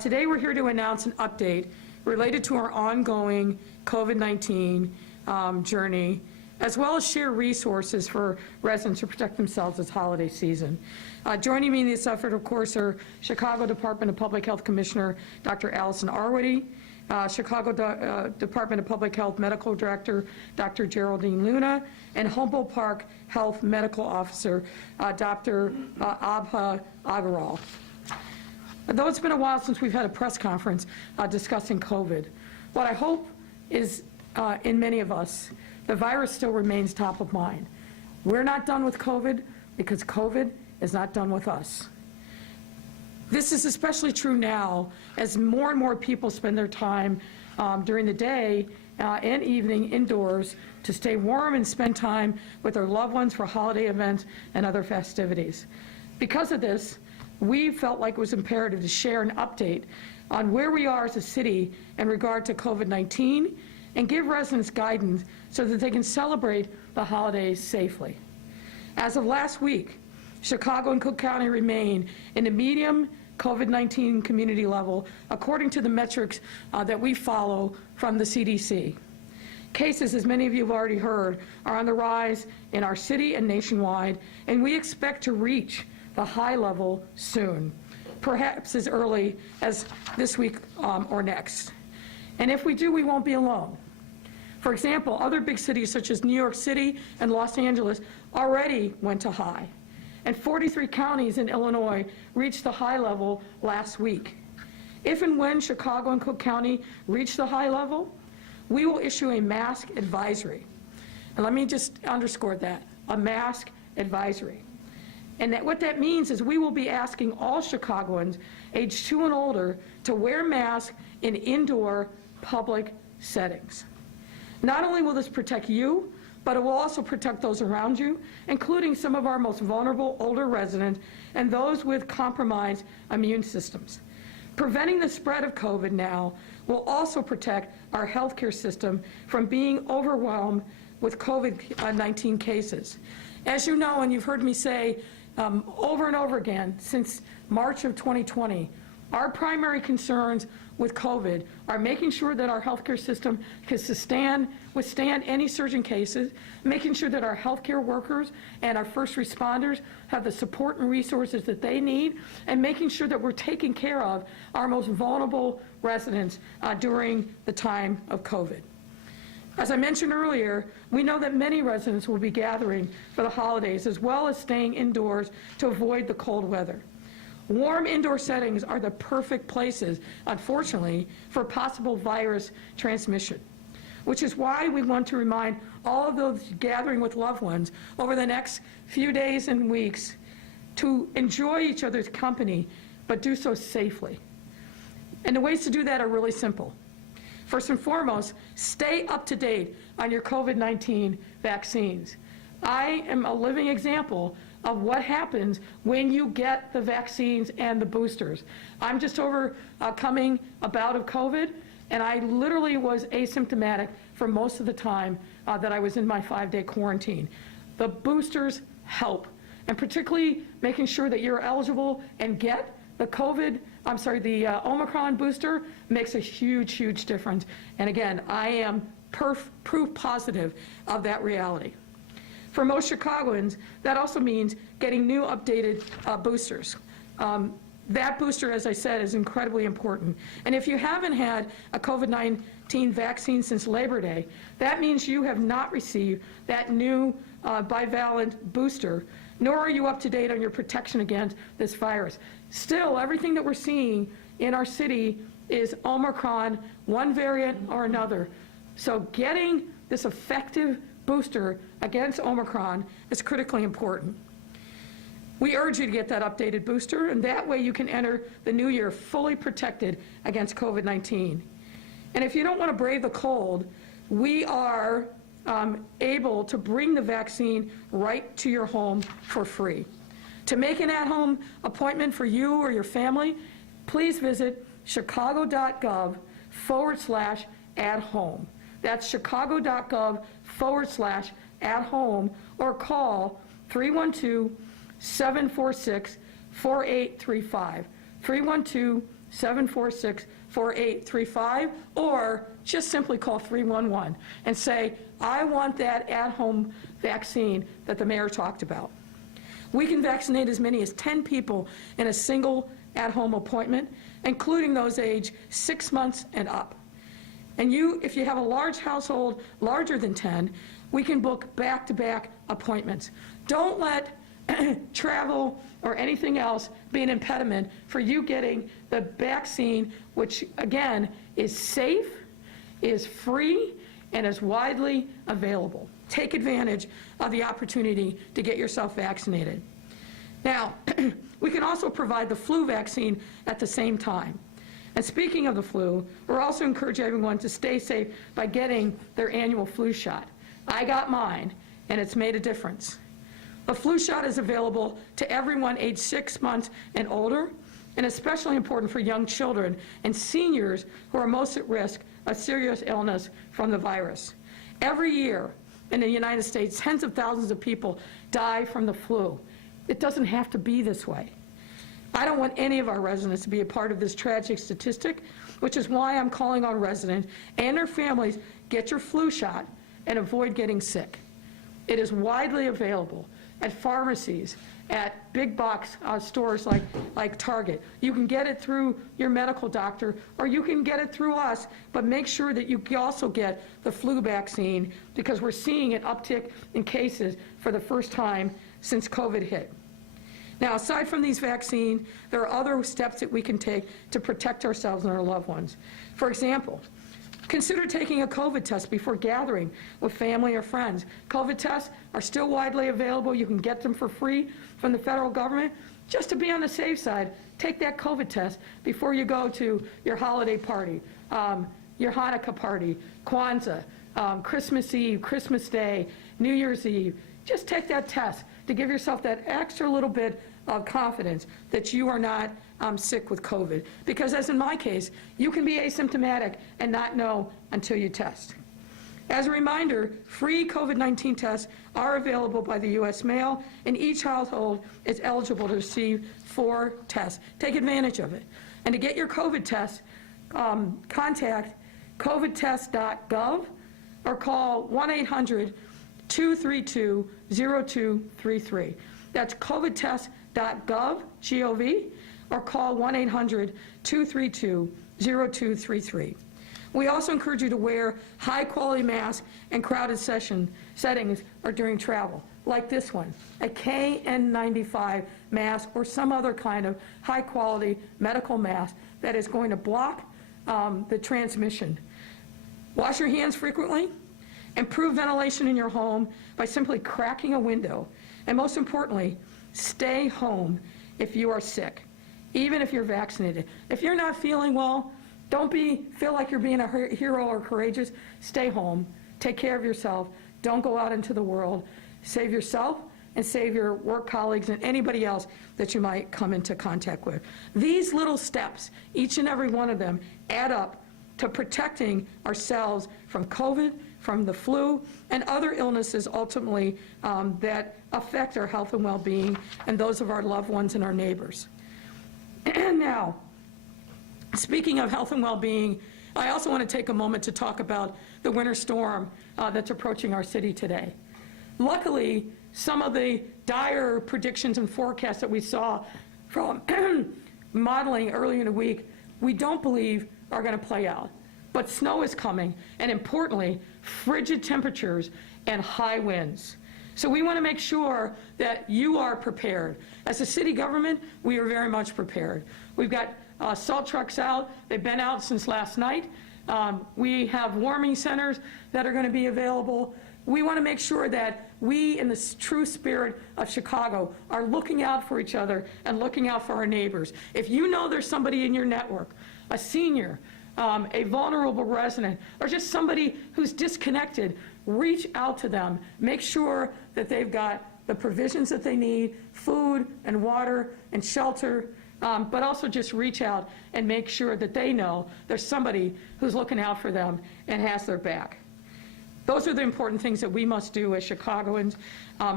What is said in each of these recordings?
Today we're here to announce an update related to our ongoing COVID-19 journey, as well as share resources for residents to protect themselves this holiday season. Joining me in this effort, of course, are Chicago Department of Public Health Commissioner Dr. Allison Arwady, Chicago Department of Public Health Medical Director Dr. Geraldine Luna, and Humboldt Park Health Medical Officer Dr. Abha Agarwal. Though it's been a while since we've had a press conference discussing COVID, what I hope is in many of us, the virus still remains top of mind. We're not done with COVID because COVID is not done with us. This is especially true now as more and more people spend their time during the day and evening indoors to stay warm and spend time with their loved ones for holiday events and other festivities. Because of this, we felt like it was imperative to share an update on where we are as a city in regard to COVID-19 and give residents guidance so that they can celebrate the holidays safely. As of last week, Chicago and Cook County remain in the medium COVID-19 community level, according to the metrics that we follow from the CDC. Cases, as many of you have already heard, are on the rise in our city and nationwide, and we expect to reach the high level soon, perhaps as early as this week or next. And if we do, we won't be alone. For example, other big cities such as New York City and Los Angeles already went to high, and 43 counties in Illinois reached the high level last week. If and when Chicago and Cook County reach the high level, we will issue a mask advisory. And let me just underscore that, a mask advisory. And what that means is we will be asking all Chicagoans age 2 and older to wear masks in indoor public settings. Not only will this protect you, but it will also protect those around you, including some of our most vulnerable older residents and those with compromised immune systems. Preventing the spread of COVID now will also protect our healthcare system from being overwhelmed with COVID-19 cases. As you know, and you've heard me say over and over again since March of 2020, our primary concerns with COVID are making sure that our healthcare system can withstand any surge in cases, making sure that our healthcare workers and our first responders have the support and resources that they need, and making sure that we're taking care of our most vulnerable residents during the time of COVID. As I mentioned earlier, we know that many residents will be gathering for the holidays as well as staying indoors to avoid the cold weather. Warm indoor settings are the perfect places, unfortunately, for possible virus transmission, which is why we want to remind all of those gathering with loved ones over the next few days and weeks to enjoy each other's company, but do so safely. And the ways to do that are really simple. First and foremost, stay up to date on your COVID-19 vaccines. I am a living example of what happens when you get the vaccines and the boosters. I'm just coming a bout of COVID, and I literally was asymptomatic for most of the time that I was in my 5-day quarantine. The boosters help, and particularly making sure that you're eligible and get the Omicron booster makes a huge, huge difference. And again, I am proof positive of that reality. For most Chicagoans, that also means getting new updated boosters. That booster, as I said, is incredibly important. And if you haven't had a COVID-19 vaccine since Labor Day, that means you have not received that new bivalent booster, nor are you up to date on your protection against this virus. Still, everything that we're seeing in our city is Omicron, one variant or another. So getting this effective booster against Omicron is critically important. We urge you to get that updated booster, and that way you can enter the new year fully protected against COVID-19. And if you don't want to brave the cold, we are able to bring the vaccine right to your home for free. To make an at-home appointment for you or your family, please visit chicago.gov/at-home. That's chicago.gov/at-home, or call 312-746-4835. 746-4835, or just simply call 311 and say, I want that at-home vaccine that the mayor talked about. We can vaccinate as many as 10 people in a single at-home appointment, including those aged 6 months and up. And if you have a large household, larger than 10, we can book back-to-back appointments. Don't let travel or anything else be an impediment for you getting the vaccine, which again is safe, is free, and is widely available. Take advantage of the opportunity to get yourself vaccinated. Now, we can also provide the flu vaccine at the same time. And speaking of the flu, we're also encouraging everyone to stay safe by getting their annual flu shot. I got mine, and it's made a difference. The flu shot is available to everyone aged 6 months and older, and especially important for young children and seniors who are most at risk of serious illness from the virus. Every year in the United States, tens of thousands of people die from the flu. It doesn't have to be this way. I don't want any of our residents to be a part of this tragic statistic, which is why I'm calling on residents and their families, get your flu shot and avoid getting sick. It is widely available at pharmacies, at big box stores like Target. You can get it through your medical doctor, or you can get it through us, but make sure that you also get the flu vaccine, because we're seeing an uptick in cases for the first time since COVID hit. Now, aside from these vaccines, there are other steps that we can take to protect ourselves and our loved ones. For example, consider taking a COVID test before gathering with family or friends. COVID tests are still widely available. You can get them for free from the federal government. Just to be on the safe side, take that COVID test before you go to your holiday party, your Hanukkah party, Kwanzaa, Christmas Eve, Christmas Day, New Year's Eve. Just take that test to give yourself that extra little bit of confidence that you are not sick with COVID. Because as in my case, you can be asymptomatic and not know until you test. As a reminder, free COVID-19 tests are available by the U.S. mail, and each household is eligible to receive 4 tests. Take advantage of it. And to get your COVID test, contact covidtest.gov or call 1-800-232-0233. That's covidtest.gov, G-O-V, or call 1-800-232-0233. We also encourage you to wear high-quality masks in crowded settings or during travel, like this one, a KN95 mask or some other kind of high-quality medical mask that is going to block the transmission. Wash your hands frequently. Improve ventilation in your home by simply cracking a window. And most importantly, stay home if you are sick, even if you're vaccinated. If you're not feeling well, don't feel like you're being a hero or courageous. Stay home. Take care of yourself. Don't go out into the world. Save yourself and save your work colleagues and anybody else that you might come into contact with. These little steps, each and every one of them, add up to protecting ourselves from COVID, from the flu, and other illnesses ultimately that affect our health and well-being and those of our loved ones and our neighbors. And now, speaking of health and well-being, I also want to take a moment to talk about the winter storm that's approaching our city today. Luckily, some of the dire predictions and forecasts that we saw from modeling earlier in the week, we don't believe are going to play out. But snow is coming, and importantly, frigid temperatures and high winds. So we want to make sure that you are prepared. As a city government, we are very much prepared. We've got salt trucks out. They've been out since last night. We have warming centers that are going to be available. We want to make sure that we, in the true spirit of Chicago, are looking out for each other and looking out for our neighbors. If you know there's somebody in your network, a senior, a vulnerable resident, or just somebody who's disconnected, reach out to them. Make sure that they've got the provisions that they need, food and water and shelter, but also just reach out and make sure that they know there's somebody who's looking out for them and has their back. Those are the important things that we must do as Chicagoans.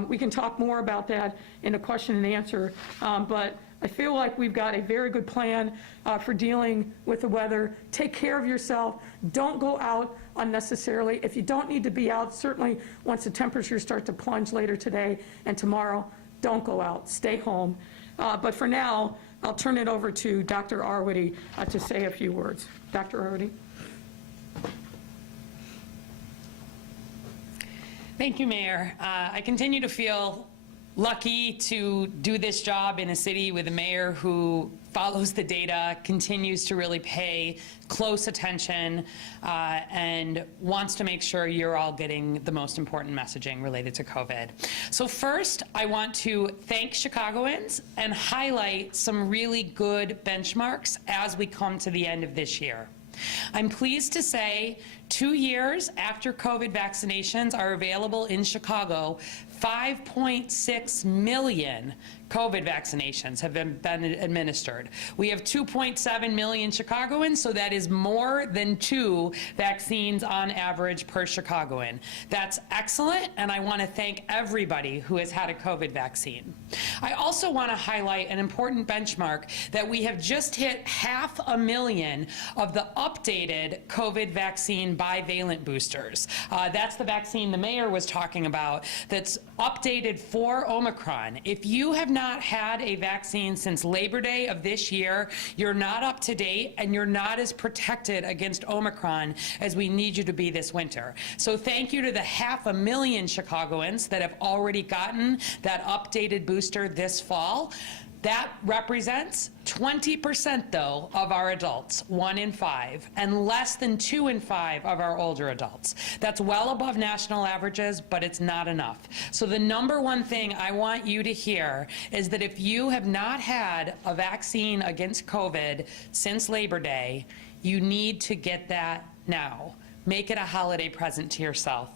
We can talk more about that in a question and answer, but I feel like we've got a very good plan for dealing with the weather. Take care of yourself. Don't go out unnecessarily. If you don't need to be out, certainly once the temperatures start to plunge later today and tomorrow, don't go out. Stay home. But for now, I'll turn it over to Dr. Arwady to say a few words. Dr. Arwady. Thank you, Mayor. I continue to feel lucky to do this job in a city with a mayor who follows the data, continues to really pay close attention, and wants to make sure you're all getting the most important messaging related to COVID. So first, I want to thank Chicagoans and highlight some really good benchmarks as we come to the end of this year. I'm pleased to say 2 years after COVID vaccinations are available in Chicago, 5.6 million COVID vaccinations have been administered. We have 2.7 million Chicagoans, so that is more than 2 vaccines on average per Chicagoan. That's excellent, and I want to thank everybody who has had a COVID vaccine. I also want to highlight an important benchmark that we have just hit 500,000 of the updated COVID vaccine bivalent boosters. That's the vaccine the mayor was talking about that's updated for Omicron. If you have not had a vaccine since Labor Day of this year, you're not up to date and you're not as protected against Omicron as we need you to be this winter. So thank you to the 500,000 Chicagoans that have already gotten that updated booster this fall. That represents 20%, though, of our adults, 1 in 5, and less than 2 in 5 of our older adults. That's well above national averages, but it's not enough. So the number one thing I want you to hear is that if you have not had a vaccine against COVID since Labor Day, you need to get that now. Make it a holiday present to yourself.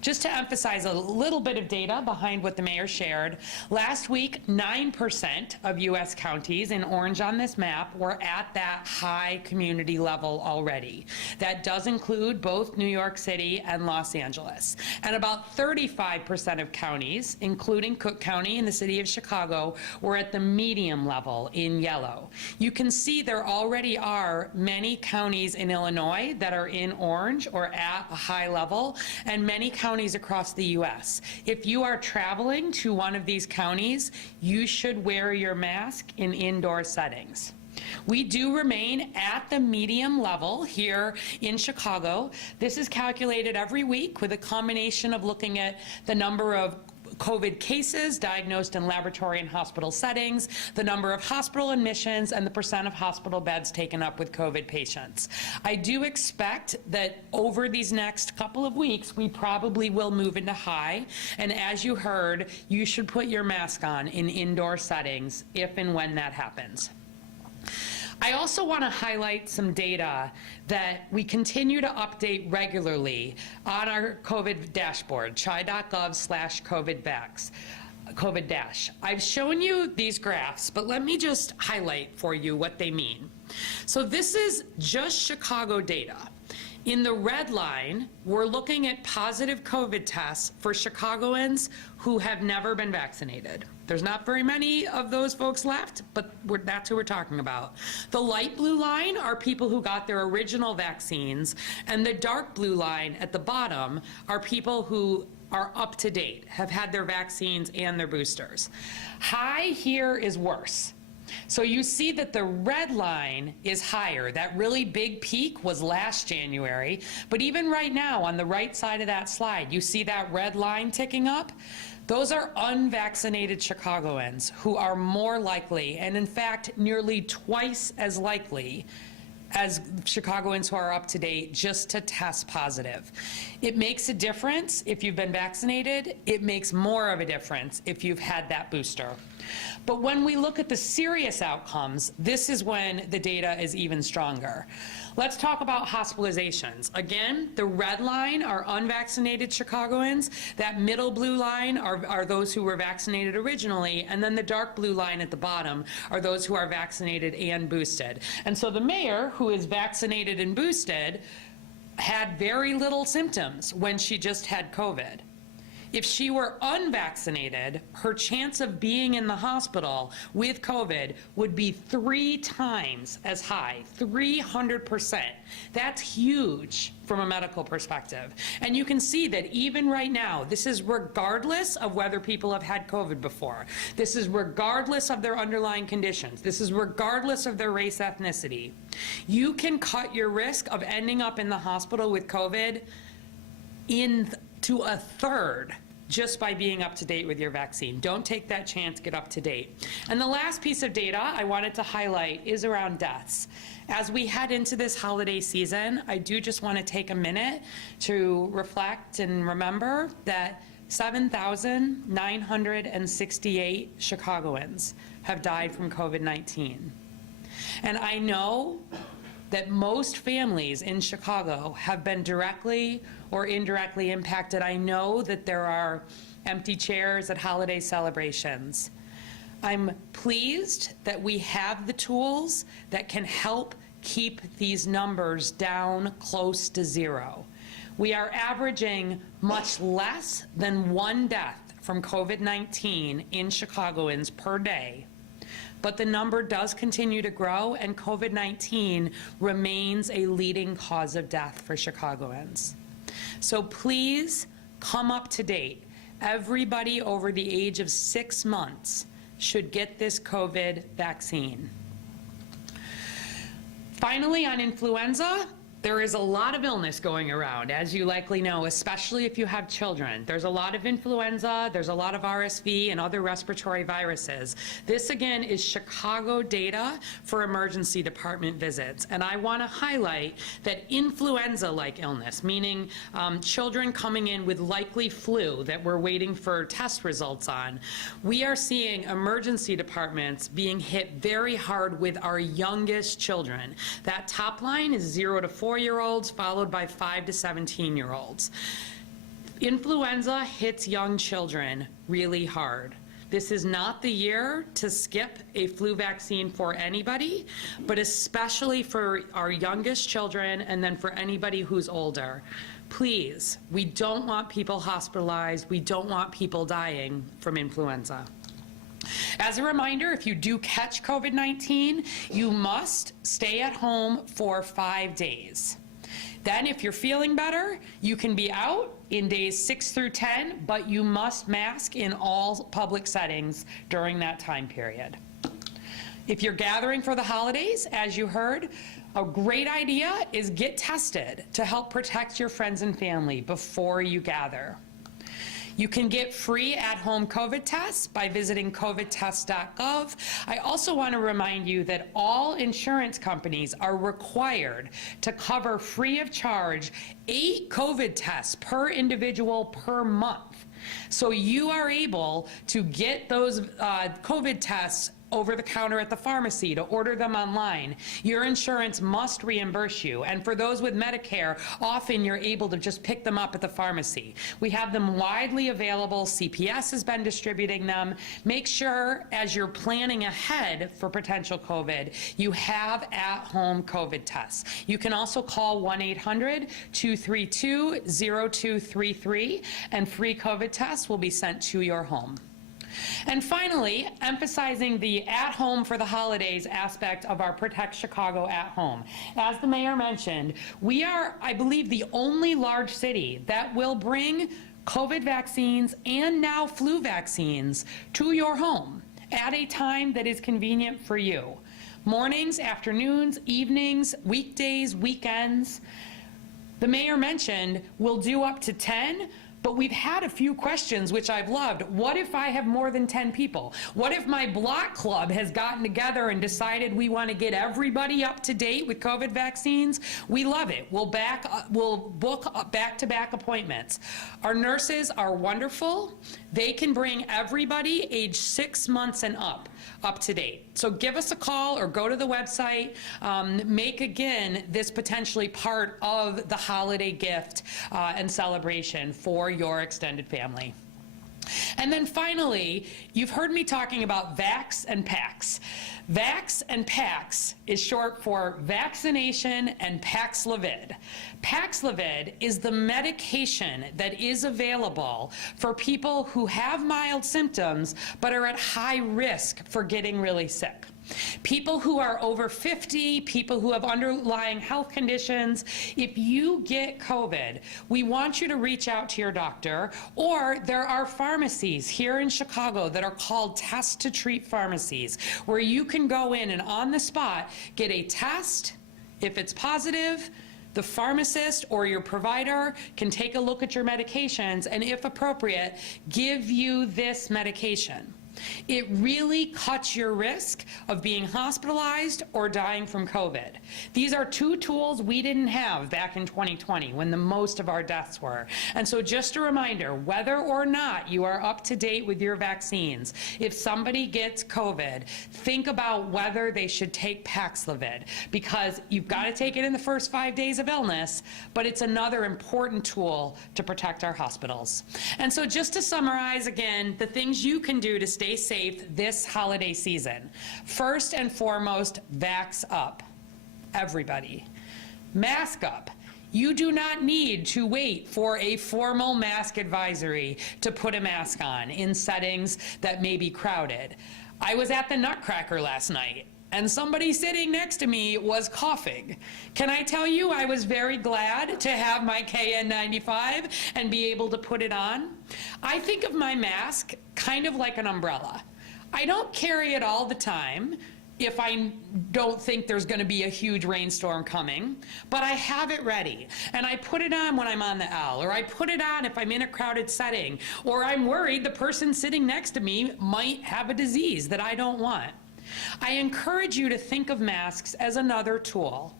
Just to emphasize a little bit of data behind what the mayor shared, last week 9% of U.S. counties in orange on this map were at that high community level already. That does include both New York City and Los Angeles. And about 35% of counties, including Cook County and the city of Chicago, were at the medium level in yellow. You can see there already are many counties in Illinois that are in orange or at a high level, and many counties across the U.S. If you are traveling to one of these counties, you should wear your mask in indoor settings. We do remain at the medium level here in Chicago. This is calculated every week with a combination of looking at the number of COVID cases diagnosed in laboratory and hospital settings, the number of hospital admissions, and the percent of hospital beds taken up with COVID patients. I do expect that over these next couple of weeks, we probably will move into high, and as you heard, you should put your mask on in indoor settings if and when that happens. I also want to highlight some data that we continue to update regularly on our COVID dashboard, chi.gov/COVID-Dash. I've shown you these graphs, but let me just highlight for you what they mean. So this is just Chicago data. In the red line, we're looking at positive COVID tests for Chicagoans who have never been vaccinated. There's not very many of those folks left, but that's who we're talking about. The light blue line are people who got their original vaccines, and the dark blue line at the bottom are people who are up to date, have had their vaccines and their boosters. High here is worse. So you see that the red line is higher. That really big peak was last January, but even right now on the right side of that slide, you see that red line ticking up? Those are unvaccinated Chicagoans who are more likely, and in fact, nearly twice as likely as Chicagoans who are up to date just to test positive. It makes a difference if you've been vaccinated. It makes more of a difference if you've had that booster. But when we look at the serious outcomes, this is when the data is even stronger. Let's talk about hospitalizations. Again, the red line are unvaccinated Chicagoans. That middle blue line are those who were vaccinated originally, and then the dark blue line at the bottom are those who are vaccinated and boosted. And so the mayor, who is vaccinated and boosted, had very little symptoms when she just had COVID. If she were unvaccinated, her chance of being in the hospital with COVID would be 3 times as high, 300%. That's huge from a medical perspective. And you can see that even right now, this is regardless of whether people have had COVID before. This is regardless of their underlying conditions. This is regardless of their race, ethnicity. You can cut your risk of ending up in the hospital with COVID to a third just by being up to date with your vaccine. Don't take that chance, get up to date. And the last piece of data I wanted to highlight is around deaths. As we head into this holiday season, I do just want to take a minute to reflect and remember that 7,968 Chicagoans have died from COVID-19. And I know that most families in Chicago have been directly or indirectly impacted. I know that there are empty chairs at holiday celebrations. I'm pleased that we have the tools that can help keep these numbers down close to zero. We are averaging much less than 1 death from COVID-19 in Chicagoans per day. But the number does continue to grow, and COVID-19 remains a leading cause of death for Chicagoans. So please come up to date. Everybody over the age of 6 months should get this COVID vaccine. Finally, on influenza, there is a lot of illness going around, as you likely know, especially if you have children. There's a lot of influenza, there's a lot of RSV and other respiratory viruses. This, again, is Chicago data for emergency department visits. And I want to highlight that influenza-like illness, meaning children coming in with likely flu that we're waiting for test results on, we are seeing emergency departments being hit very hard with our youngest children. That top line is 0 to 4-year-olds, followed by 5 to 17-year-olds. Influenza hits young children really hard. This is not the year to skip a flu vaccine for anybody, but especially for our youngest children and then for anybody who's older. Please, we don't want people hospitalized. We don't want people dying from influenza. As a reminder, if you do catch COVID-19, you must stay at home for 5 days. Then if you're feeling better, you can be out in days 6 through 10, but you must mask in all public settings during that time period. If you're gathering for the holidays, as you heard, a great idea is get tested to help protect your friends and family before you gather. You can get free at-home COVID tests by visiting covidtest.gov. I also want to remind you that all insurance companies are required to cover free of charge 8 COVID tests per individual per month. So you are able to get those COVID tests over the counter at the pharmacy, to order them online. Your insurance must reimburse you. And for those with Medicare, often you're able to just pick them up at the pharmacy. We have them widely available. CPS has been distributing them. Make sure as you're planning ahead for potential COVID, you have at-home COVID tests. You can also call 1-800-232-0233 and free COVID tests will be sent to your home. And finally, emphasizing the at-home for the holidays aspect of our Protect Chicago at Home. As the mayor mentioned, we are, I believe, the only large city that will bring COVID vaccines and now flu vaccines to your home at a time that is convenient for you. Mornings, afternoons, evenings, weekdays, weekends. The mayor mentioned we'll do up to 10. But we've had a few questions, which I've loved. What if I have more than 10 people? What if my block club has gotten together and decided we want to get everybody up to date with COVID vaccines? We love it. We'll book back-to-back appointments. Our nurses are wonderful. They can bring everybody age 6 months and up to date. So give us a call or go to the website. Make, again, this potentially part of the holiday gift and celebration for your extended family. And then finally, you've heard me talking about VAX and PAX. VAX and PAX is short for vaccination and Paxlovid. Paxlovid is the medication that is available for people who have mild symptoms but are at high risk for getting really sick. People who are over 50, people who have underlying health conditions, if you get COVID, we want you to reach out to your doctor, or there are pharmacies here in Chicago that are called test to treat pharmacies, where you can go in and on the spot get a test. If it's positive, the pharmacist or your provider can take a look at your medications and, if appropriate, give you this medication. It really cuts your risk of being hospitalized or dying from COVID. These are two tools we didn't have back in 2020 when the most of our deaths were. And so just a reminder, whether or not you are up to date with your vaccines, if somebody gets COVID, think about whether they should take Paxlovid, because you've got to take it in the first 5 days of illness, but it's another important tool to protect our hospitals. And so just to summarize again, the things you can do to stay safe this holiday season. First and foremost, vax up, everybody. Mask up. You do not need to wait for a formal mask advisory to put a mask on in settings that may be crowded. I was at the Nutcracker last night, and somebody sitting next to me was coughing. Can I tell you, I was very glad to have my KN95 and be able to put it on. I think of my mask kind of like an umbrella. I don't carry it all the time if I don't think there's going to be a huge rainstorm coming, but I have it ready, and I put it on when I'm on the L, or I put it on if I'm in a crowded setting, or I'm worried the person sitting next to me might have a disease that I don't want. I encourage you to think of masks as another tool.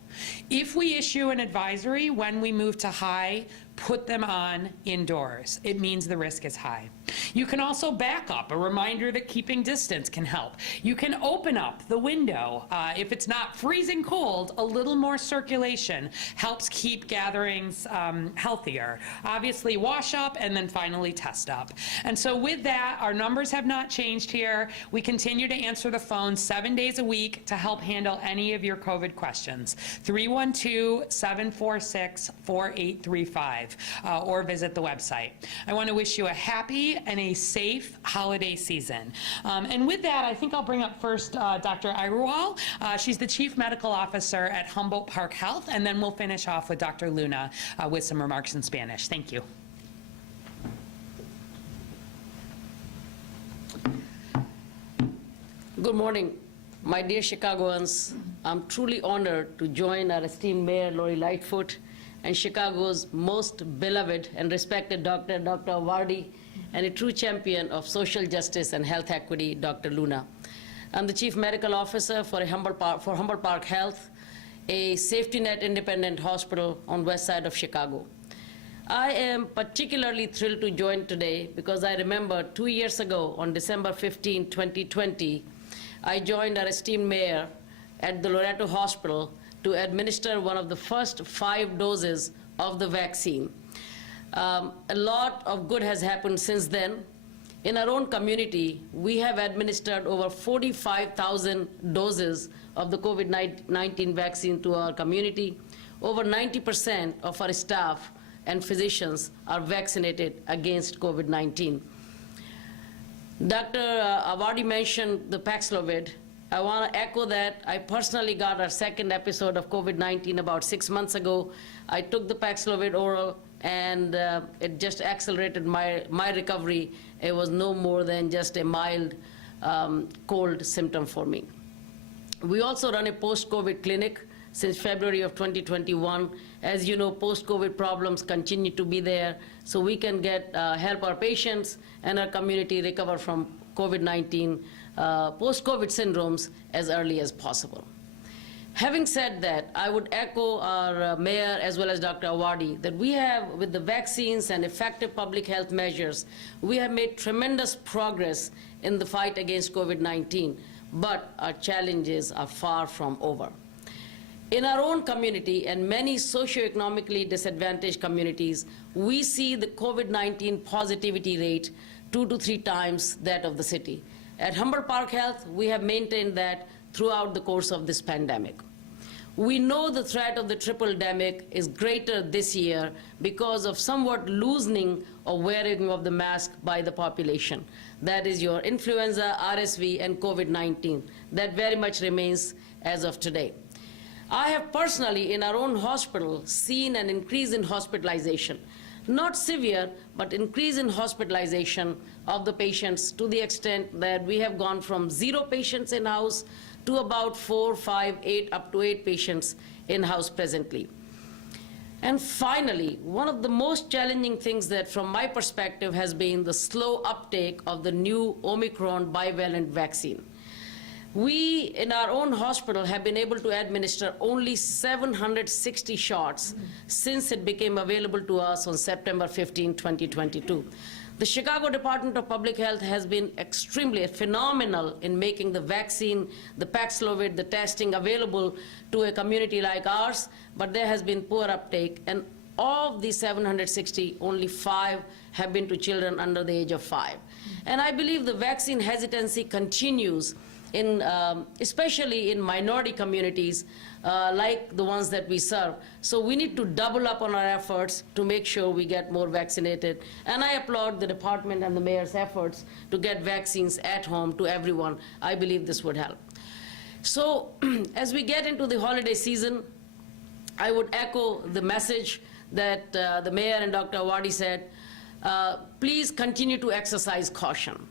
If we issue an advisory when we move to high, put them on indoors. It means the risk is high. You can also back up, a reminder that keeping distance can help. You can open up the window. If it's not freezing cold, a little more circulation helps keep gatherings healthier. Obviously, wash up and then finally test up. And so with that, our numbers have not changed here. We continue to answer the phone 7 days a week to help handle any of your COVID questions. 312-746-4835. Or visit the website. I want to wish you a happy and a safe holiday season. And with that, I think I'll bring up first Dr. Arwady. She's the Chief Medical Officer at Humboldt Park Health, and then we'll finish off with Dr. Luna with some remarks in Spanish. Thank you. Good morning, my dear Chicagoans. I'm truly honored to join our esteemed Mayor Lori Lightfoot and Chicago's most beloved and respected Dr. Arwady, and a true champion of social justice and health equity, Dr. Luna. I'm the Chief Medical Officer for Humboldt Park Health, a safety net independent hospital on west side of Chicago. I am particularly thrilled to join today because I remember 2 years ago on December 15, 2020, I joined our esteemed mayor at the Loretto Hospital to administer one of the first 5 doses of the vaccine. A lot of good has happened since then. In our own community, we have administered over 45,000 doses of the COVID-19 vaccine to our community. Over 90% of our staff and physicians are vaccinated against COVID-19. Dr. Arwady mentioned the Paxlovid. I want to echo that. I personally got our second episode of COVID-19 about 6 months ago. I took the Paxlovid oral, and it just accelerated my recovery. It was no more than just a mild cold symptom for me. We also run a post-COVID clinic since February of 2021. As you know, post-COVID problems continue to be there, so we can help our patients and our community recover from COVID-19 post-COVID syndromes as early as possible. Having said that, I would echo our mayor as well as Dr. Arwady that we have, with the vaccines and effective public health measures, we have made tremendous progress in the fight against COVID-19, but our challenges are far from over. In our own community and many socioeconomically disadvantaged communities, we see the COVID-19 positivity rate 2 to 3 times that of the city. At Humber Park Health, we have maintained that throughout the course of this pandemic. We know the threat of the triple-demic is greater this year because of somewhat loosening of wearing of the mask by the population. That is your influenza, RSV, and COVID-19. That very much remains as of today. I have personally, in our own hospital, seen an increase in hospitalization. Not severe, but increase in hospitalization of the patients to the extent that we have gone from 0 patients in-house to about 4, 5, 8, up to 8 patients in-house presently. And finally, one of the most challenging things that, from my perspective, has been the slow uptake of the new Omicron bivalent vaccine. We, in our own hospital, have been able to administer only 760 shots since it became available to us on September 15, 2022. The Chicago Department of Public Health has been extremely phenomenal in making the vaccine, the Paxlovid, the testing available to a community like ours, but there has been poor uptake. And of the 760, only 5 have been to children under the age of 5. And I believe the vaccine hesitancy continues in, especially in minority communities like the ones that we serve. So we need to double up on our efforts to make sure we get more vaccinated. And I applaud the department and the mayor's efforts to get vaccines at home to everyone. I believe this would help. So as we get into the holiday season, I would echo the message that the mayor and Dr. Arwady said. Please continue to exercise caution.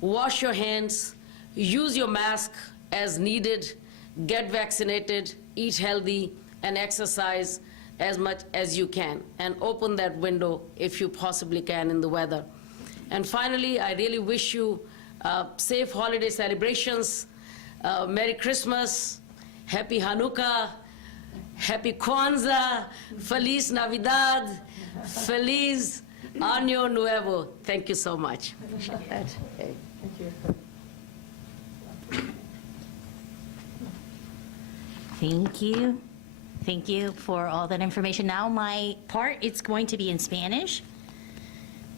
Wash your hands. Use your mask as needed, get vaccinated, eat healthy, and exercise as much as you can, and open that window if you possibly can in the weather. And finally, I really wish you safe holiday celebrations, Merry Christmas, Happy Hanukkah, Happy Kwanzaa, Feliz Navidad, Feliz Año Nuevo. Thank you so much. Thank you. Thank you for all that information. Now my part, it's going to be in Spanish.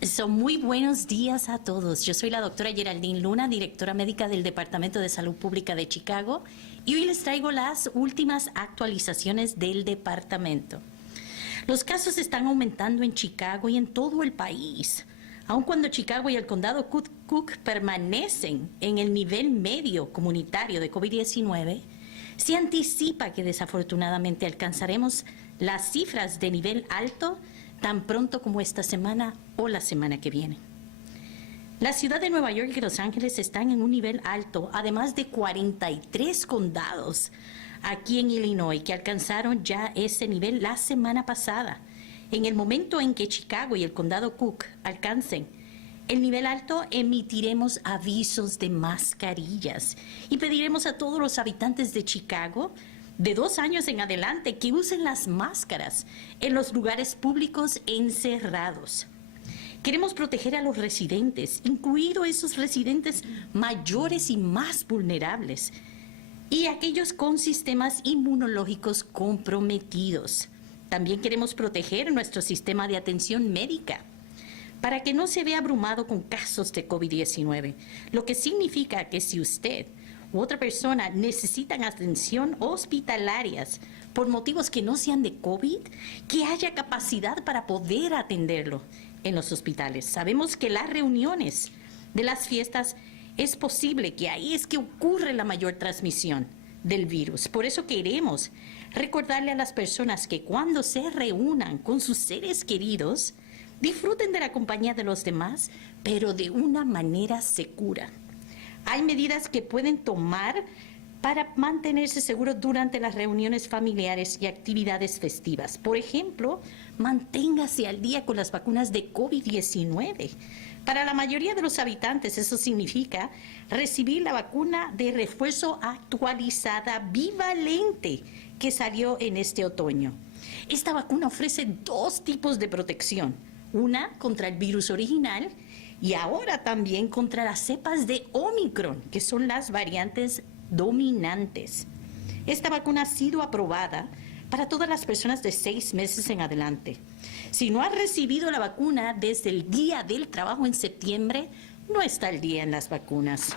So, muy buenos días a todos. Yo soy la doctora Geraldine Luna, directora médica del Departamento de Salud Pública de Chicago, y hoy les traigo las últimas actualizaciones del departamento. Los casos están aumentando en Chicago y en todo el país. Aun cuando Chicago y el condado Cook permanecen en el nivel medio comunitario de COVID-19, se anticipa que desafortunadamente alcanzaremos las cifras de nivel alto tan pronto como esta semana o la semana que viene. La ciudad de Nueva York y Los Ángeles están en un nivel alto, además de 43 condados aquí en Illinois que alcanzaron ya ese nivel la semana pasada. En el momento en que Chicago y el condado Cook alcancen el nivel alto, emitiremos avisos de mascarillas y pediremos a todos los habitantes de Chicago de 2 años en adelante que usen las máscaras en los lugares públicos encerrados. Queremos proteger a los residentes, incluidos esos residentes mayores y más vulnerables, y aquellos con sistemas inmunológicos comprometidos. También queremos proteger nuestro sistema de atención médica para que no se vea abrumado con casos de COVID-19, lo que significa que si usted u otra persona necesitan atención hospitalarias por motivos que no sean de COVID, que haya capacidad para poder atenderlo en los hospitales. Sabemos que las reuniones de las fiestas es posible que ahí es que ocurre la mayor transmisión del virus. Por eso queremos recordarle a las personas que cuando se reúnan con sus seres queridos, disfruten de la compañía de los demás, pero de una manera segura. Hay medidas que pueden tomar para mantenerse seguros durante las reuniones familiares y actividades festivas. Por ejemplo, manténgase al día con las vacunas de COVID-19. Para la mayoría de los habitantes, eso significa recibir la vacuna de refuerzo actualizada bivalente que salió en este otoño. Esta vacuna ofrece 2 tipos de protección. Una contra el virus original y ahora también contra las cepas de Omicron, que son las variantes dominantes. Esta vacuna ha sido aprobada para todas las personas de 6 meses en adelante. Si no ha recibido la vacuna desde el día del trabajo en septiembre, no está al día en las vacunas.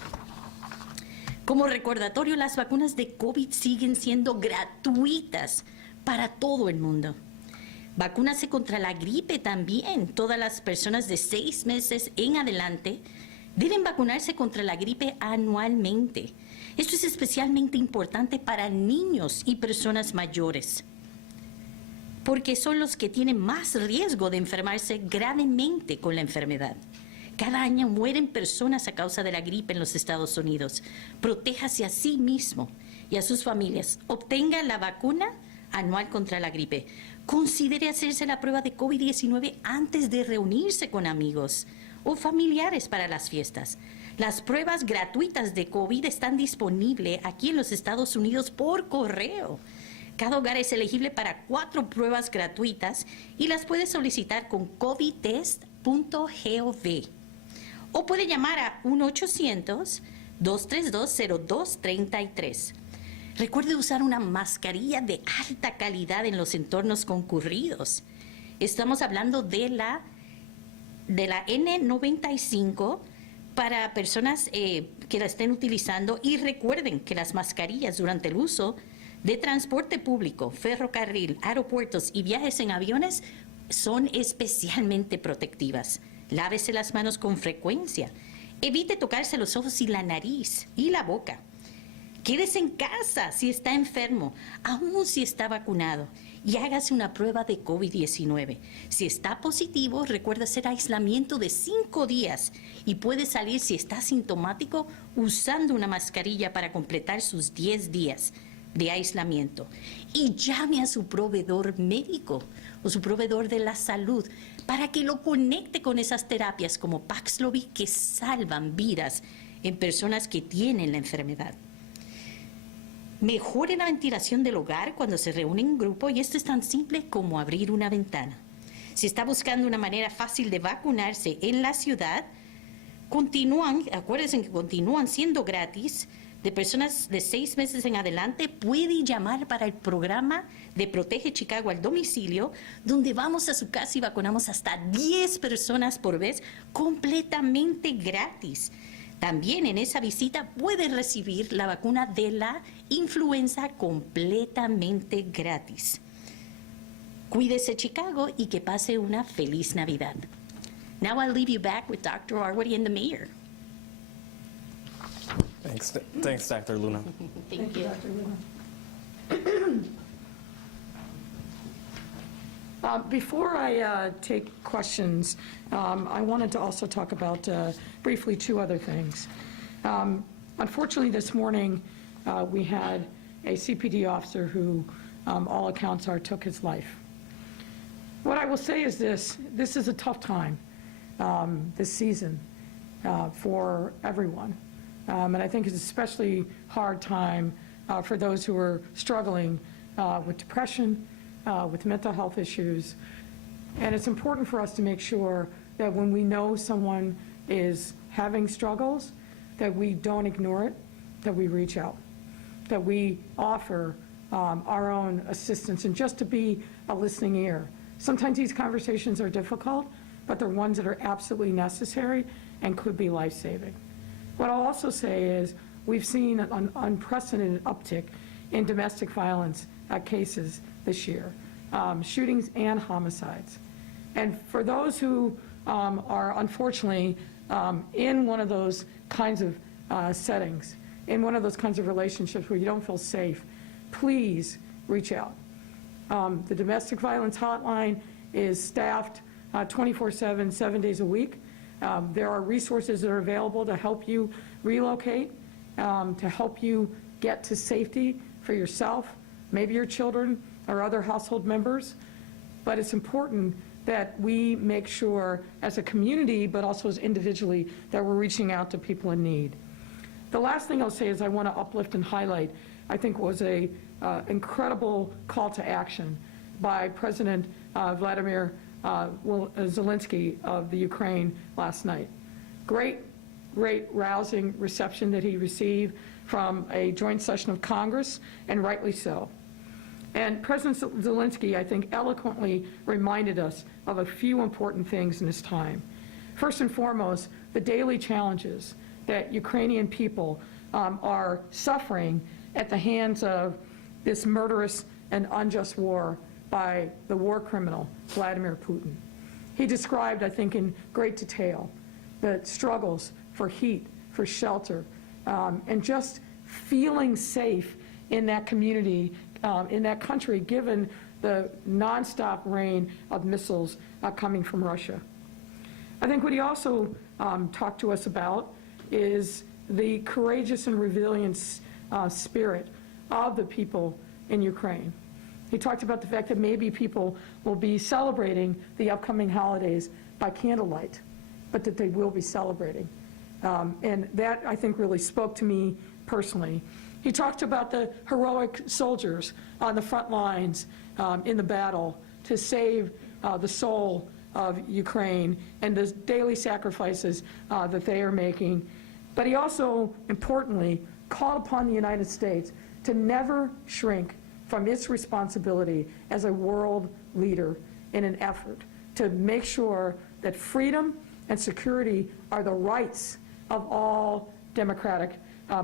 Como recordatorio, las vacunas de COVID siguen siendo gratuitas para todo el mundo. Vacúnase contra la gripe también. Todas las personas de 6 meses en adelante deben vacunarse contra la gripe anualmente. Esto es especialmente importante para niños y personas mayores, porque son los que tienen más riesgo de enfermarse gravemente con la enfermedad. Cada año mueren personas a causa de la gripe en los Estados Unidos. Protéjase a sí mismo y a sus familias. Obtenga la vacuna anual contra la gripe. Considere hacerse la prueba de COVID-19 antes de reunirse con amigos o familiares para las fiestas. Las pruebas gratuitas de COVID están disponibles aquí en los Estados Unidos por correo. Cada hogar es elegible para 4 pruebas gratuitas y las puede solicitar con covidtest.gov. O puede llamar a 1-800-232-0233. Recuerde usar una mascarilla de alta calidad en los entornos concurridos. Estamos hablando de la N95 para personas que la estén utilizando, y recuerden que las mascarillas durante el uso de transporte público, ferrocarril, aeropuertos y viajes en aviones son especialmente protectivas. Lávese las manos con frecuencia. Evite tocarse los ojos y la nariz y la boca. Quédese en casa si está enfermo, aun si está vacunado, y hágase una prueba de COVID-19. Si está positivo, recuerda hacer aislamiento de 5 días y puede salir si está asintomático usando una mascarilla para completar sus 10 días de aislamiento. Y llame a su proveedor médico o su proveedor de la salud para que lo conecte con esas terapias como Paxlovid que salvan vidas en personas que tienen la enfermedad. Mejore la ventilación del hogar cuando se reúne en grupo, y esto es tan simple como abrir una ventana. Si está buscando una manera fácil de vacunarse en la ciudad, acuérdense que continúan siendo gratis. De personas de 6 meses en adelante, puede llamar para el programa de Protege Chicago al domicilio, donde vamos a su casa y vacunamos hasta 10 personas por vez completamente gratis. También en esa visita puede recibir la vacuna de la influenza completamente gratis. Cuídese, Chicago, y que pase una feliz Navidad. Now I'll leave you back with Dr. Arwady and the mayor. Thanks, Dr. Luna. Thank you. Before I take questions, I wanted to also talk about briefly 2 other things. Unfortunately, this morning, we had a CPD officer who, all accounts are, took his life. What I will say is this is a tough time, this season, for everyone. And I think it's an especially hard time for those who are struggling with depression, with mental health issues. And it's important for us to make sure that when we know someone is having struggles, that we don't ignore it, that we reach out, that we offer our own assistance, and just to be a listening ear. Sometimes these conversations are difficult, but they're ones that are absolutely necessary and could be life-saving. What I'll also say is we've seen an unprecedented uptick in domestic violence cases this year, shootings and homicides. And for those who are unfortunately in one of those kinds of settings, in one of those kinds of relationships where you don't feel safe, please reach out. The domestic violence hotline is staffed 24/7, 7 days a week. There are resources that are available to help you relocate, to help you get to safety for yourself, maybe your children or other household members. But it's important that we make sure as a community, but also as individually, that we're reaching out to people in need. The last thing I'll say is I want to uplift and highlight, I think was a incredible call to action by President Vladimir Zelensky of the Ukraine last night. Great, rousing reception that he received from a joint session of Congress, and rightly so. And President Zelensky, I think, eloquently reminded us of a few important things in this time. First and foremost, the daily challenges that Ukrainian people are suffering at the hands of this murderous and unjust war by the war criminal, Vladimir Putin. He described, I think, in great detail the struggles for heat, for shelter, and just feeling safe in that community, in that country, given the nonstop rain of missiles coming from Russia. I think what he also talked to us about is the courageous and resilient spirit of the people in Ukraine. He talked about the fact that maybe people will be celebrating the upcoming holidays by candlelight, but that they will be celebrating. And that, I think, really spoke to me personally. He talked about the heroic soldiers on the front lines in the battle to save the soul of Ukraine and the daily sacrifices that they are making. But he also, importantly, called upon the United States to never shrink from its responsibility as a world leader in an effort to make sure that freedom and security are the rights of all democratic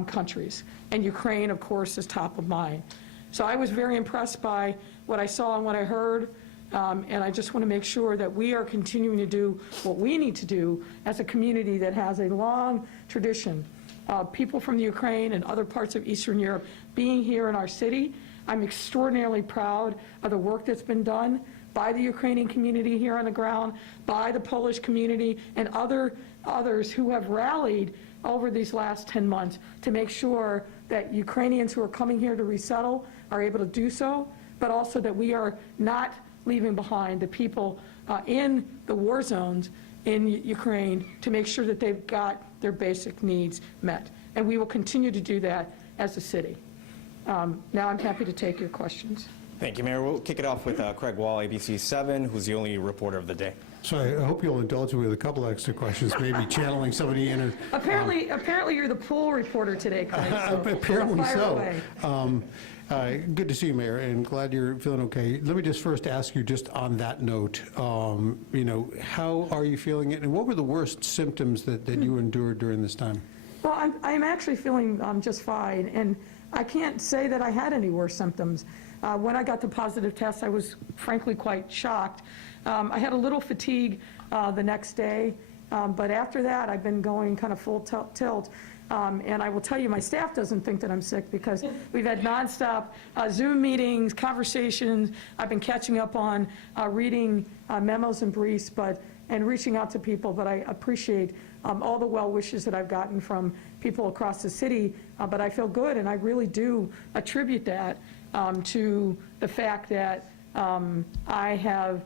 countries. And Ukraine, of course, is top of mind. So I was very impressed by what I saw and what I heard, and I just want to make sure that we are continuing to do what we need to do as a community that has a long tradition of people from the Ukraine and other parts of Eastern Europe being here in our city. I'm extraordinarily proud of the work that's been done by the Ukrainian community here on the ground, by the Polish community, and others who have rallied over these last 10 months to make sure that Ukrainians who are coming here to resettle are able to do so, but also that we are not leaving behind the people in the war zones in Ukraine to make sure that they've got their basic needs met. And we will continue to do that as a city. Now I'm happy to take your questions. Thank you, Mayor. We'll kick it off with Craig Wall, ABC 7, who's the only reporter of the day. So I hope you'll indulge me with a couple extra questions, maybe channeling somebody in. Apparently you're the pool reporter today, Craig. So Apparently fire so. away. Good to see you, Mayor, and glad you're feeling okay. Let me just first ask you, just on that note, how are you feeling it, and what were the worst symptoms that you endured during this time? Well, I'm actually feeling just fine, and I can't say that I had any worse symptoms. When I got the positive test, I was frankly quite shocked. I had a little fatigue the next day, but after that, I've been going kind of full tilt. And I will tell you, my staff doesn't think that I'm sick because we've had nonstop Zoom meetings, conversations. I've been catching up on reading memos and briefs, and reaching out to people. But I appreciate all the well wishes that I've gotten from people across the city. But I feel good, and I really do attribute that to the fact that I have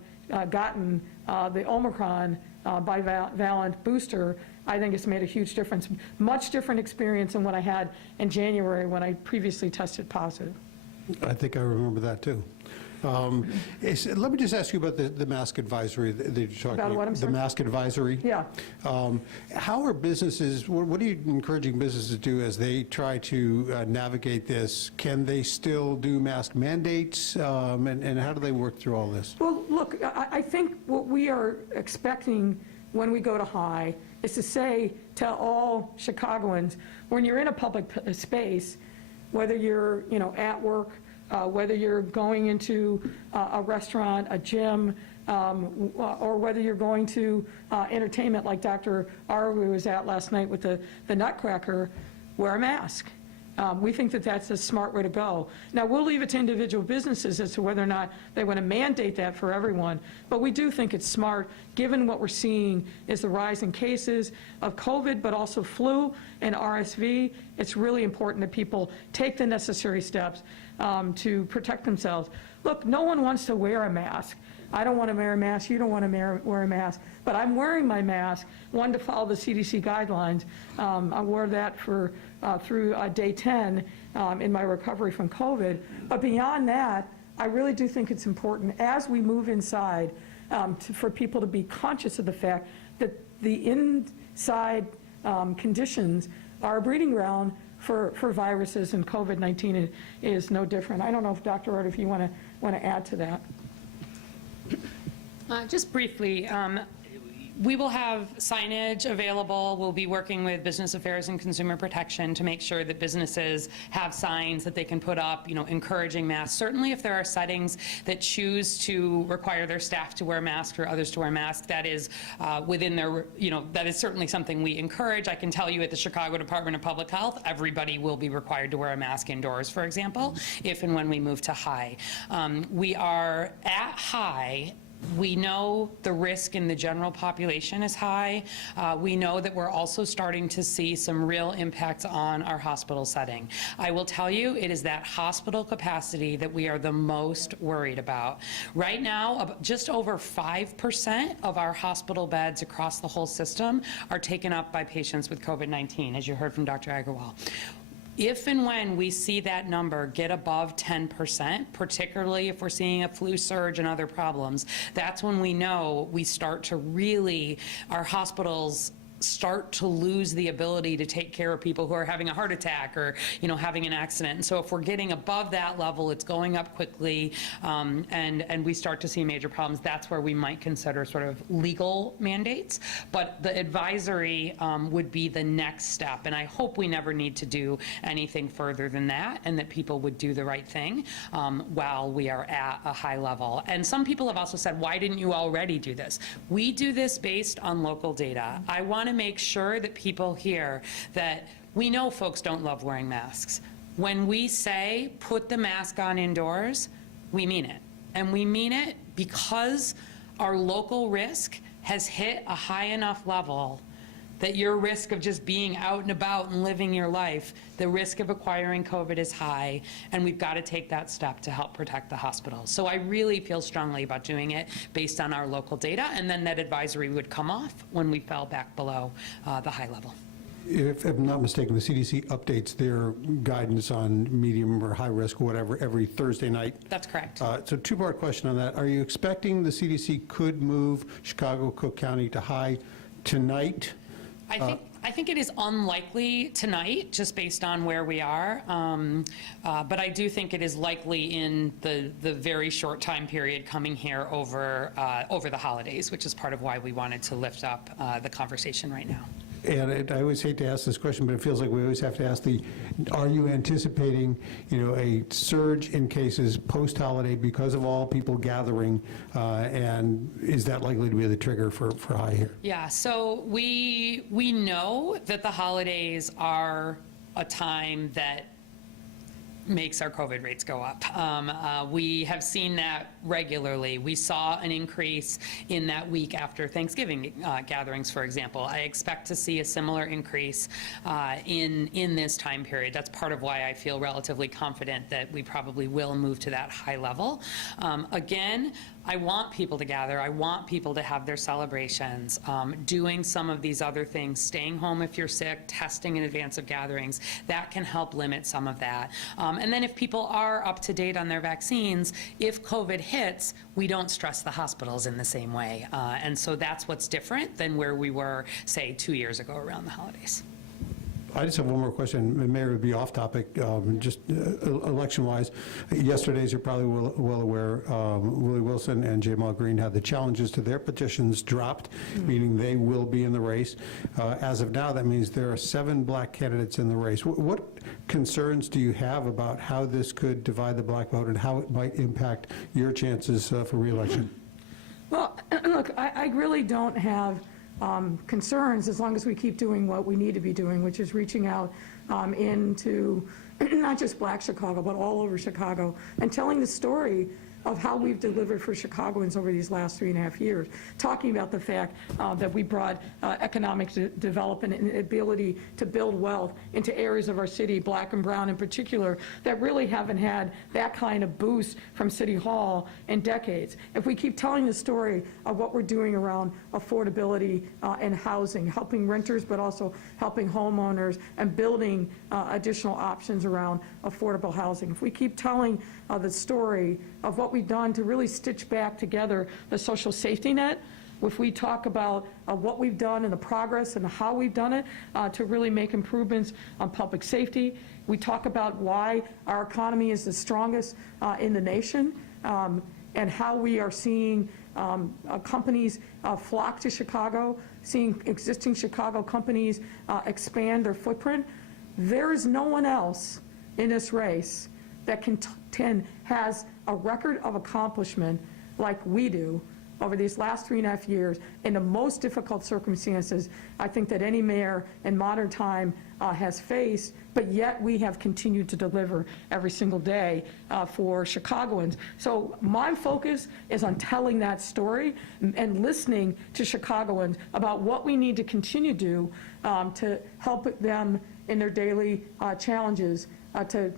gotten the Omicron bivalent booster. I think it's made a huge difference. Much different experience than what I had in January when I previously tested positive. I think I remember that, too. Let me just ask you about the mask advisory that you're talking about. About what, I'm sorry? The mask advisory. Yeah. How are businesses, what are you encouraging businesses to do as they try to navigate this? Can they still do mask mandates, and how do they work through all this? Well, look, I think what we are expecting when we go to high is to say to all Chicagoans, when you're in a public space, whether you're at work, whether you're going into a restaurant, a gym, or whether you're going to entertainment like Dr. Arwady was at last night with the Nutcracker, wear a mask. We think that that's a smart way to go. Now, we'll leave it to individual businesses as to whether or not they want to mandate that for everyone, but we do think it's smart, given what we're seeing is the rise in cases of COVID, but also flu and RSV. It's really important that people take the necessary steps to protect themselves. Look, no one wants to wear a mask. I don't want to wear a mask, you don't want to wear a mask, but I'm wearing my mask, one, to follow the CDC guidelines. I wore that through day 10 in my recovery from COVID. But beyond that, I really do think it's important as we move inside for people to be conscious of the fact that the inside conditions are a breeding ground for viruses, and COVID-19 is no different. I don't know if Dr. Arwady, if you want to add to that. Just briefly, we will have signage available. We'll be working with Business Affairs and Consumer Protection to make sure that businesses have signs that they can put up, encouraging masks. Certainly if there are settings that choose to require their staff to wear masks or others to wear masks, that is within their, that is certainly something we encourage. I can tell you at the Chicago Department of Public Health, everybody will be required to wear a mask indoors, for example, if and when we move to high. We are at high. We know the risk in the general population is high. We know that we're also starting to see some real impacts on our hospital setting. I will tell you, it is that hospital capacity that we are the most worried about. Right now, just over 5% of our hospital beds across the whole system are taken up by patients with COVID-19, as you heard from Dr. Agarwal. If and when we see that number get above 10%, particularly if we're seeing a flu surge and other problems, that's when we know we start to really, our hospitals start to lose the ability to take care of people who are having a heart attack or, having an accident. And so if we're getting above that level, it's going up quickly, and we start to see major problems, that's where we might consider sort of legal mandates. But the advisory would be the next step. And I hope we never need to do anything further than that, and that people would do the right thing while we are at a high level. And some people have also said, why didn't you already do this? We do this based on local data. I want to make sure that people hear that we know folks don't love wearing masks. When we say put the mask on indoors, we mean it. And we mean it because our local risk has hit a high enough level that your risk of just being out and about and living your life, the risk of acquiring COVID is high, and we've got to take that step to help protect the hospital. So I really feel strongly about doing it based on our local data, and then that advisory would come off when we fell back below the high level. If I'm not mistaken, the CDC updates their guidance on medium or high risk or whatever every Thursday night. That's correct. So two-part question on that. Are you expecting the CDC could move Chicago, Cook County to high tonight? I think it is unlikely tonight, just based on where we are. But I do think it is likely in the very short time period coming here over the holidays, which is part of why we wanted to lift up the conversation right now. And I always hate to ask this question, but it feels like we always have to ask are you anticipating, a surge in cases post-holiday because of all people gathering, and is that likely to be the trigger for high here? Yeah, so we know that the holidays are a time that makes our COVID rates go up. We have seen that regularly. We saw an increase in that week after Thanksgiving gatherings, for example. I expect to see a similar increase in this time period. That's part of why I feel relatively confident that we probably will move to that high level. Again, I want people to gather. I want people to have their celebrations, doing some of these other things, staying home if you're sick, testing in advance of gatherings. That can help limit some of that. And then if people are up to date on their vaccines, if COVID hits, we don't stress the hospitals in the same way. And so that's what's different than where we were, say, 2 years ago around the holidays. I just have one more question. Mayor, would be off topic, just election-wise. Yesterday, as you're probably well aware, Willie Wilson and Jamal Green had the challenges to their petitions dropped, meaning they will be in the race. As of now, that means there are 7 black candidates in the race. What concerns do you have about how this could divide the black vote and how it might impact your chances for re-election? Well, look, I really don't have concerns as long as we keep doing what we need to be doing, which is reaching out into not just Black Chicago, but all over Chicago, and telling the story of how we've delivered for Chicagoans over these last 3.5 years, talking about the fact that we brought economic development and ability to build wealth into areas of our city, black and brown in particular, that really haven't had that kind of boost from City Hall in decades. If we keep telling the story of what we're doing around affordability and housing, helping renters, but also helping homeowners and building additional options around affordable housing, if we keep telling the story of what we've done to really stitch back together the social safety net, if we talk about what we've done and the progress and how we've done it to really make improvements on public safety. We talk about why our economy is the strongest in the nation, and how we are seeing companies flock to Chicago, seeing existing Chicago companies expand their footprint. There is no one else in this race that has a record of accomplishment like we do over these last 3.5 years in the most difficult circumstances I think that any mayor in modern time has faced, but yet we have continued to deliver every single day for Chicagoans. So my focus is on telling that story and listening to Chicagoans about what we need to continue to do to help them in their daily challenges to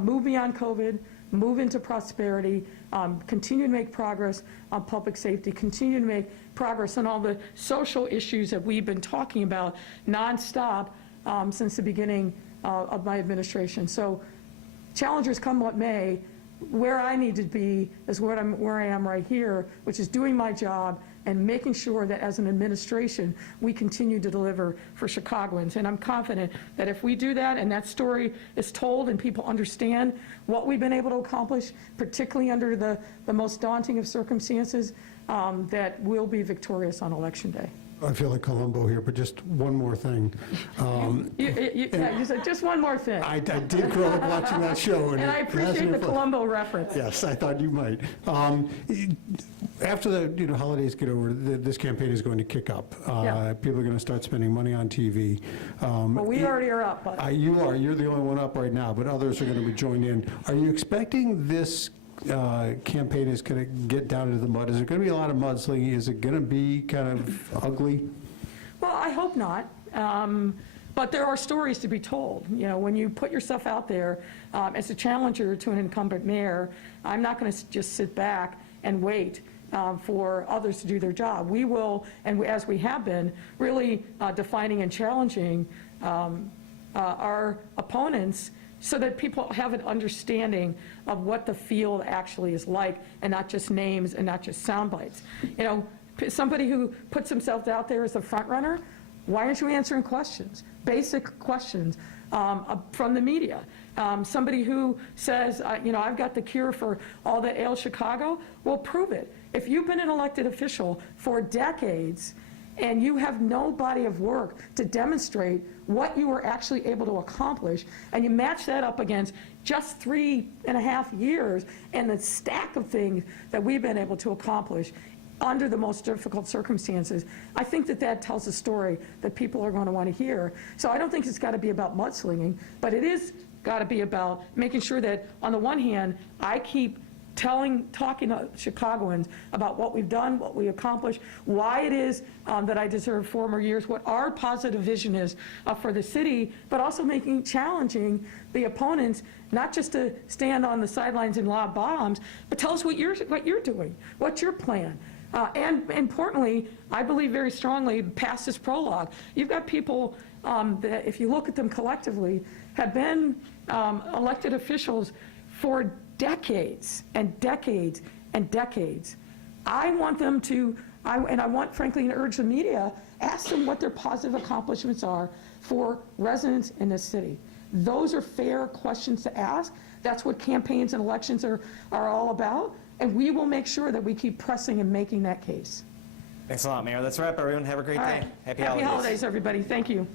move beyond COVID, move into prosperity, continue to make progress on public safety, continue to make progress on all the social issues that we've been talking about nonstop since the beginning of my administration. So challenges come what may, where I need to be is where I am right here, which is doing my job and making sure that as an administration, we continue to deliver for Chicagoans. And I'm confident that if we do that and that story is told and people understand what we've been able to accomplish, particularly under the most daunting of circumstances, that we'll be victorious on Election Day. I feel like Columbo here, but just one more thing. Yeah, you said just one more thing. I did grow up watching that show. And I appreciate the Columbo reference. Yes, I thought you might. After the holidays get over, this campaign is going to kick up. Yeah. People are going to start spending money on TV. Well, we already are up, but You are. You're the only one up right now, but others are going to be joined in. Are you expecting this campaign is going to get down into the mud? Is there going to be a lot of mudslinging? Is it going to be kind of ugly? well, I hope not. But there are stories to be told. You know, when you put yourself out there as a challenger to an incumbent mayor, I'm not going to just sit back and wait for others to do their job. We will, and as we have been, really defining and challenging our opponents so that people have an understanding of what the field actually is like, and not just names and not just sound bites. You know, somebody who puts themselves out there as a front runner, why aren't you answering questions, basic questions from the media? Somebody who says, you know, I've got the cure for all that ails Chicago, well, prove it. If you've been an elected official for decades and you have no body of work to demonstrate what you were actually able to accomplish, and you match that up against just 3.5 years and the stack of things that we've been able to accomplish under the most difficult circumstances, I think that that tells a story that people are going to want to hear. So I don't think it's got to be about mudslinging, but it is got to be about making sure that, on the one hand, I keep talking to Chicagoans about what we've done, what we accomplished, why it is that I deserve 4 more years, what our positive vision is for the city, but also challenging the opponents, not just to stand on the sidelines and lob bombs, but tell us what you're doing, what's your plan. And importantly, I believe very strongly, past this prologue, you've got people that, if you look at them collectively, have been elected officials for decades and decades and decades. I want them to, and I want, frankly, to urge the media, ask them what their positive accomplishments are for residents in this city. Those are fair questions to ask. That's what campaigns and elections are all about. And we will make sure that we keep pressing and making that case. Thanks a lot, Mayor. That's a wrap, everyone. Have a great All day. right. Happy Happy holidays, everybody. Thank you.